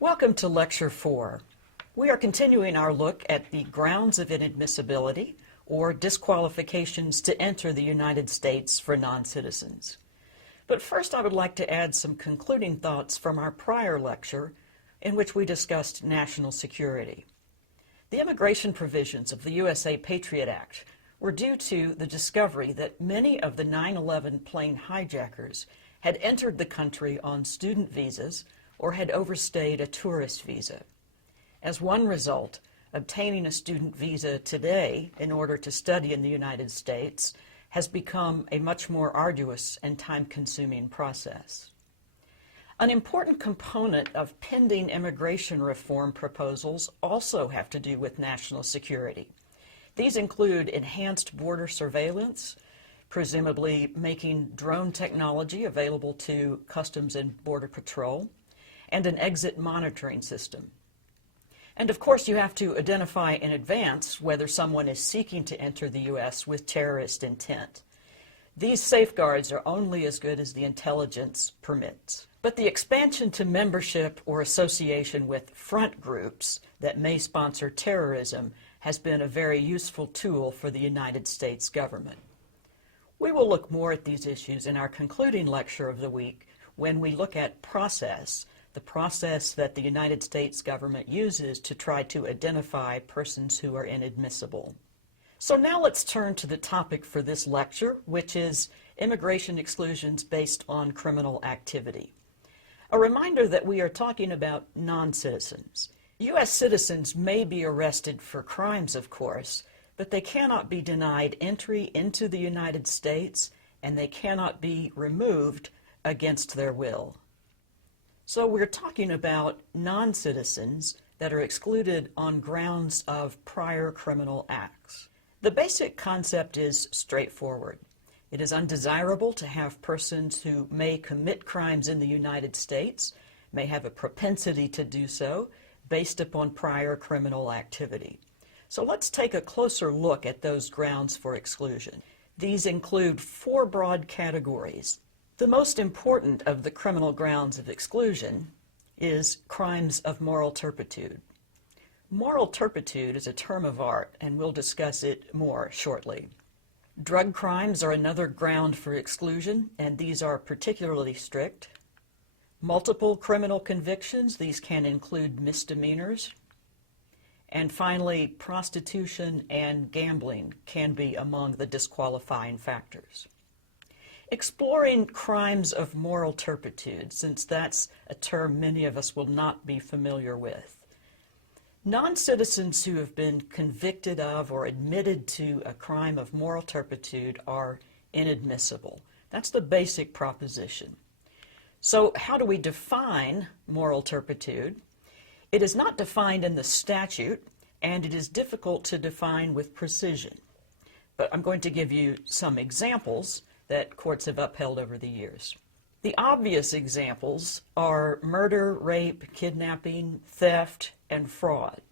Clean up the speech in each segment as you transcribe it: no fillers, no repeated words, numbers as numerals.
Welcome to Lecture 4. We are continuing our look at the grounds of inadmissibility, or disqualifications to enter the United States for non-citizens. But first I would like to add some concluding thoughts from our prior lecture in which we discussed national security. The immigration provisions of the USA Patriot Act were due to the discovery that many of the 9/11 plane hijackers had entered the country on student visas or had overstayed a tourist visa. As one result, obtaining a student visa today in order to study in the United States has become a much more arduous and time-consuming process. An important component of pending immigration reform proposals also have to do with national security. These include enhanced border surveillance, presumably making drone technology available to Customs and Border Patrol, and an exit monitoring system. And of course, you have to identify in advance whether someone is seeking to enter the U.S. with terrorist intent. These safeguards are only as good as the intelligence permits. But the expansion to membership or association with front groups that may sponsor terrorism has been a very useful tool for the United States government. We will look more at these issues in our concluding lecture of the week when we look at process, the process that the United States government uses to try to identify persons who are inadmissible. So now let's turn to the topic for this lecture, which is immigration exclusions based on criminal activity. A reminder that we are talking about non-citizens. U.S. citizens may be arrested for crimes, of course, but they cannot be denied entry into the United States, and they cannot be removed against their will. So we're talking about non-citizens that are excluded on grounds of prior criminal acts. The basic concept is straightforward. It is undesirable to have persons who may commit crimes in the United States, may have a propensity to do so, based upon prior criminal activity. So let's take a closer look at those grounds for exclusion. These include four broad categories. The most important of the criminal grounds of exclusion is crimes of moral turpitude. Moral turpitude is a term of art, and we'll discuss it more shortly. Drug crimes are another ground for exclusion, and these are particularly strict. Multiple criminal convictions, these can include misdemeanors. And finally, prostitution and gambling can be among the disqualifying factors. Exploring crimes of moral turpitude, since that's a term many of us will not be familiar with. Non-citizens who have been convicted of or admitted to a crime of moral turpitude are inadmissible. That's the basic proposition. So how do we define moral turpitude? It is not defined in the statute, and it is difficult to define with precision. But I'm going to give you some examples that courts have upheld over the years. The obvious examples are murder, rape, kidnapping, theft, and fraud.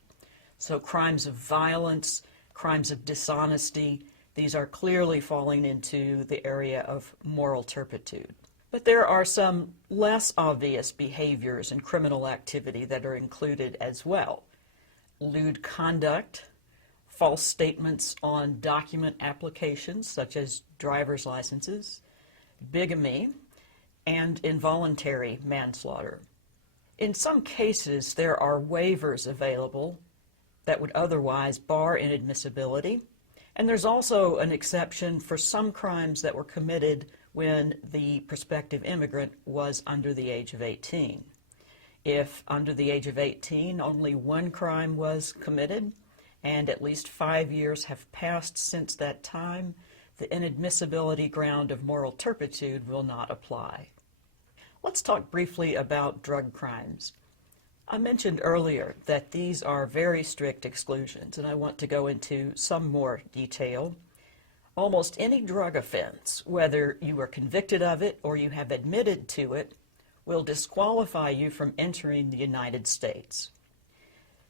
So crimes of violence, crimes of dishonesty, these are clearly falling into the area of moral turpitude. But there are some less obvious behaviors and criminal activity that are included as well. Lewd conduct, false statements on document applications such as driver's licenses, bigamy, and involuntary manslaughter. In some cases, there are waivers available that would otherwise bar inadmissibility, and there's also an exception for some crimes that were committed when the prospective immigrant was under the age of 18. If under the age of 18 only one crime was committed and at least 5 years have passed since that time, the inadmissibility ground of moral turpitude will not apply. Let's talk briefly about drug crimes. I mentioned earlier that these are very strict exclusions, and I want to go into some more detail. Almost any drug offense, whether you are convicted of it or you have admitted to it, will disqualify you from entering the United States.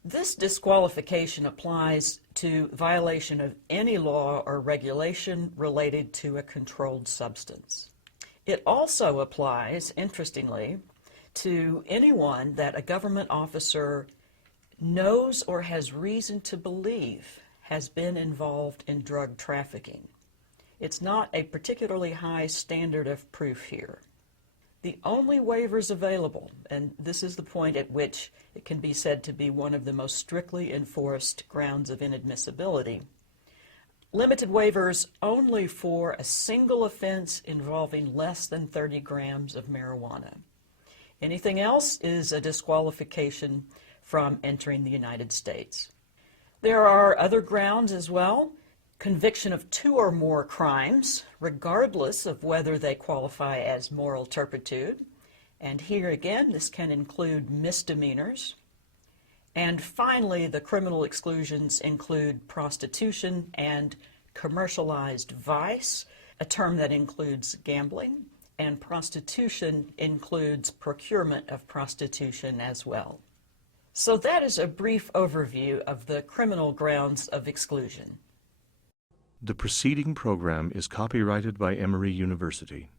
This disqualification applies to violation of any law or regulation related to a controlled substance. It also applies, interestingly, to anyone that a government officer knows or has reason to believe has been involved in drug trafficking. It's not a particularly high standard of proof here. The only waivers available, and this is the point at which it can be said to be one of the most strictly enforced grounds of inadmissibility, limited waivers only for a single offense involving less than 30 grams of marijuana. Anything else is a disqualification from entering the United States. There are other grounds as well. Conviction of 2 or more crimes, regardless of whether they qualify as moral turpitude. And here again, this can include misdemeanors. And finally, the criminal exclusions include prostitution and commercialized vice, a term that includes gambling, and prostitution includes procurement of prostitution as well. So that is a brief overview of the criminal grounds of exclusion. The preceding program is copyrighted by Emory University.